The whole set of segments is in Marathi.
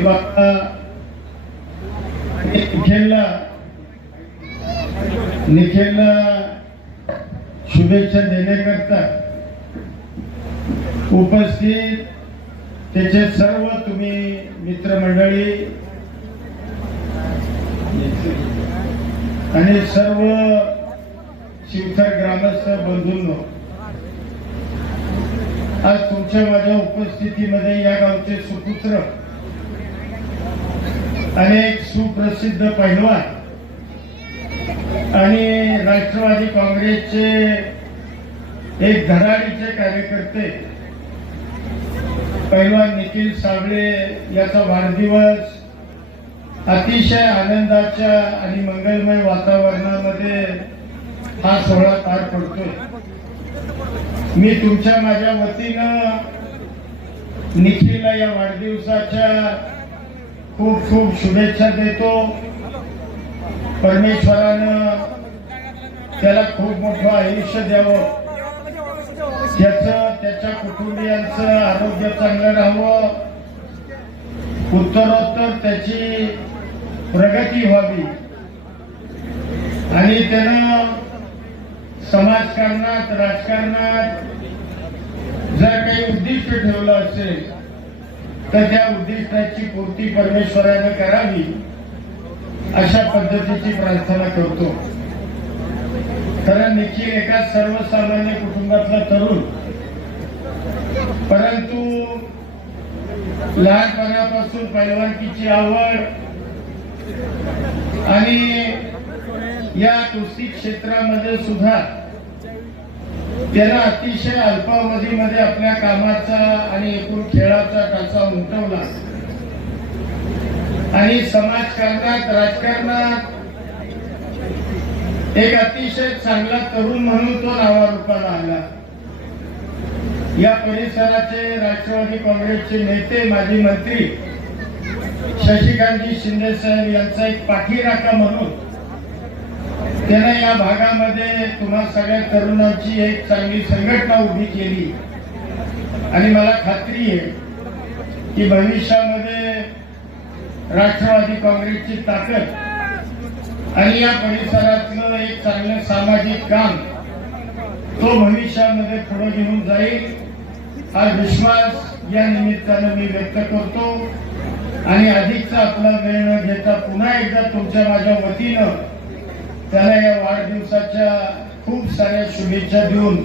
सुधीर बाबा निखिलला शुभेच्छा देण्याकरता उपस्थित त्याचे सर्व तुम्ही मित्रमंडळी आणि सर्व शिवथर ग्रामस्थ बंधूंनो, आज तुमच्या माझ्या उपस्थितीमध्ये या गावचे सुपुत्र अनेक सुप्रसिद्ध पैलवान आणि राष्ट्रवादी काँग्रेसचे एक धडाडीचे कार्यकर्ते पैलवान निखिल साबळे याचा वाढदिवस अतिशय आनंदाच्या आणि मंगलमय वातावरणामध्ये हा सोहळा पार पडतोय। मी तुमच्या माझ्या वतीनं निखिलला या वाढदिवसाच्या खूप खूप शुभेच्छा देतो। परमेश्वरानं त्याला खूप मोठं आयुष्य द्यावं, त्याच्या कुटुंबियांचं आरोग्य चांगलं राहावं, उत्तरोत्तर त्याची प्रगती व्हावी आणि त्यानं समाजकारणात राजकारणात जर काही उद्दिष्ट ठेवलं असेल तर त्या उद्दिष्टाची पूर्ती परमेश्वराने करावी अशा पद्धतीची प्रार्थना करतो। कारण निखिल एका सर्वसामान्य कुटुंबातला तरुण, परंतु लहानपणापासून पैलवानकीची आवड आणि या कुस्ती क्षेत्रामध्ये सुद्धा त्याला अतिशय अल्पावधीमध्ये आपल्या कामाचा आणि एकूण खेळाचा टाचा उमटवला आणि समाजकारणात राजकारणात एक अतिशय चांगला तरुण म्हणून तो नावारूपाला आला। या परिसराचे राष्ट्रवादी काँग्रेसचे नेते माजी मंत्री शशिकांतजी शिंदे साहेब यांचा एक पाठीराखा म्हणून त्याने या भागामध्ये तुम्हा सगळ्या तरुणांची एक चांगली संघटना उभी केली आणि मला खात्री आहे की भविष्यामध्ये राष्ट्रवादी काँग्रेसची ताकद आणि या परिसरातलं एक चांगलं सामाजिक काम तो भविष्यामध्ये पुढे घेऊन जाईल हा विश्वास या निमित्तानं मी व्यक्त करतो आणि अधिकचा आपला वेळ न घेता पुन्हा एकदा तुमच्या माझ्या वतीनं त्याला या वाढदिवसाच्या खूप साऱ्या शुभेच्छा देऊन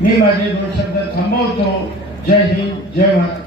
मी माझे दोन शब्द थांबवतो। जय हिंद, जय भारत।